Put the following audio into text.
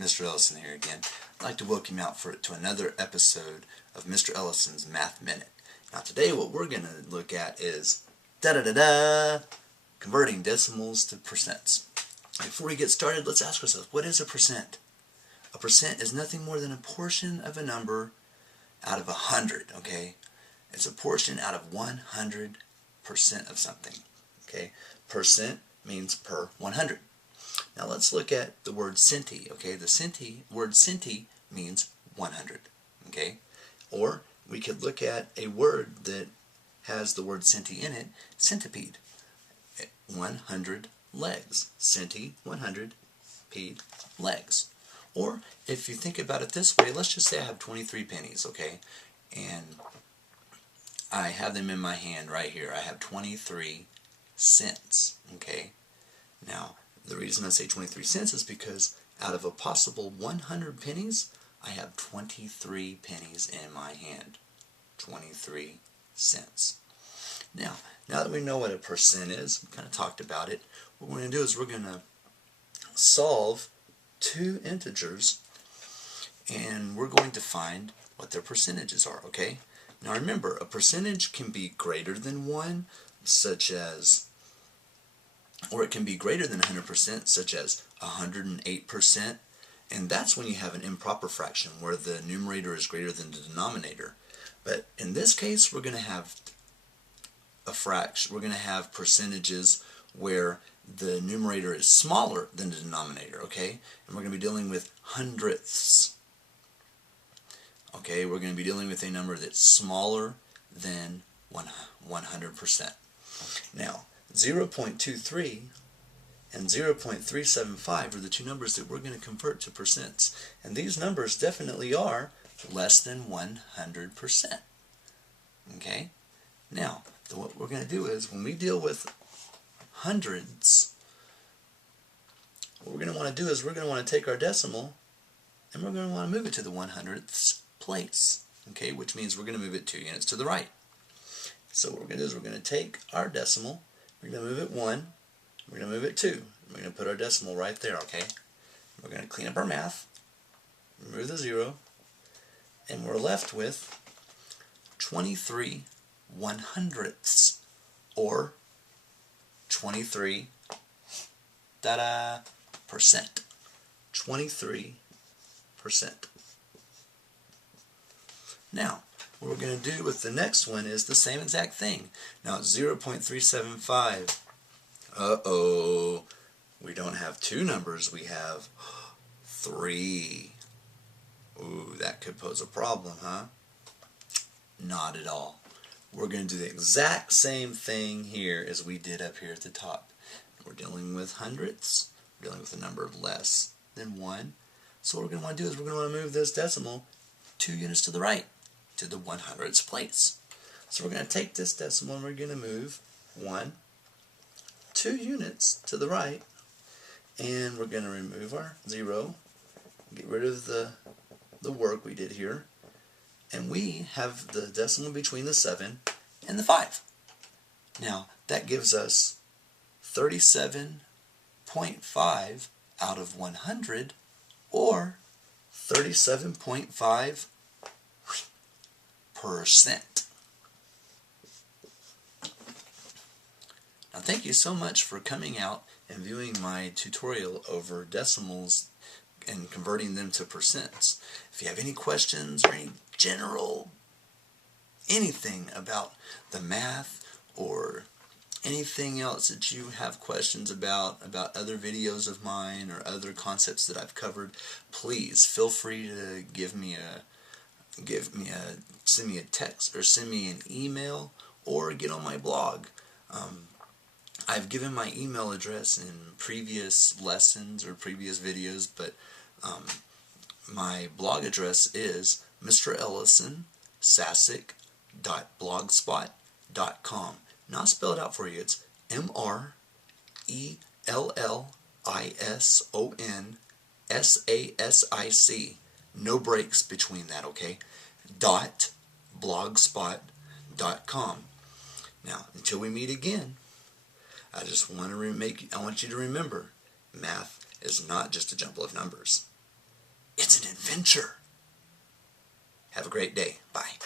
Mr. Ellison here again. I'd like to welcome you out to another episode of Mr. Ellison's Math Minute. Now today what we're going to look at is converting decimals to percents. Before we get started, let's ask ourselves, what is a percent? A percent is nothing more than a portion of a number out of 100, okay? It's a portion out of 100% of something, okay? Percent means per 100. Now let's look at the word centi, okay? The word centi means 100, okay? Or we could look at a word that has the word centi in it, centipede. 100 legs. Centi, 100, pede, legs. Or if you think about it this way, let's just say I have 23 pennies, okay? And I have them in my hand right here. I have 23 cents, okay? Now, the reason I say 23 cents is because out of a possible 100 pennies, I have 23 pennies in my hand. 23 cents. Now that we know what a percent is, we kind of talked about it, what we're going to do is we're going to solve two integers and we're going to find what their percentages are, okay? Now remember, a percentage can be greater than 1, such as, or it can be greater than 100%, such as 108%, and that's when you have an improper fraction where the numerator is greater than the denominator. But in this case, we're going to have a fraction. We're going to have percentages where the numerator is smaller than the denominator, okay? And we're going to be dealing with hundredths. Okay, we're going to be dealing with a number that's smaller than 100%. Now, 0.23 and 0.375 are the two numbers that we're going to convert to percents. And these numbers definitely are less than 100%. Okay? Now, what we're going to do is, when we deal with hundreds, what we're going to want to do is we're going to want to take our decimal and we're going to want to move it to the 100th place. Okay? Which means we're going to move it 2 units to the right. So what we're going to do is we're going to take our decimal, we're going to move it 1, we're going to move it 2. We're going to put our decimal right there, okay? We're going to clean up our math, remove the 0, and we're left with 23 100ths, or 23 percent. 23%. Now, what we're going to do with the next one is the same exact thing. Now it's 0.375. Uh-oh. We don't have two numbers, we have 3. Ooh, that could pose a problem, huh? Not at all. We're going to do the exact same thing here as we did up here at the top. We're dealing with hundredths. We're dealing with a number less than 1. So what we're going to want to do is we're going to want to move this decimal 2 units to the right, to the 100th place. So we're going to take this decimal and we're going to move 2 units to the right, and we're going to remove our 0, get rid of the work we did here, and we have the decimal between the 7 and the 5. Now that gives us 37.5 out of 100, or 37.5%. Now thank you so much for coming out and viewing my tutorial over decimals and converting them to percents. If you have any questions or any general anything about the math or anything else that you have questions about other videos of mine or other concepts that I've covered, please feel free to send me a text or send me an email or get on my blog. I've given my email address in previous lessons or previous videos, but my blog address is mrellisonsasic.blogspot.com. Now I'll spell it out for you. It's MrEllisonsasic. No breaks between that, okay? .blogspot.com. Now, until we meet again, I want you to remember, math is not just a jumble of numbers. It's an adventure. Have a great day. Bye.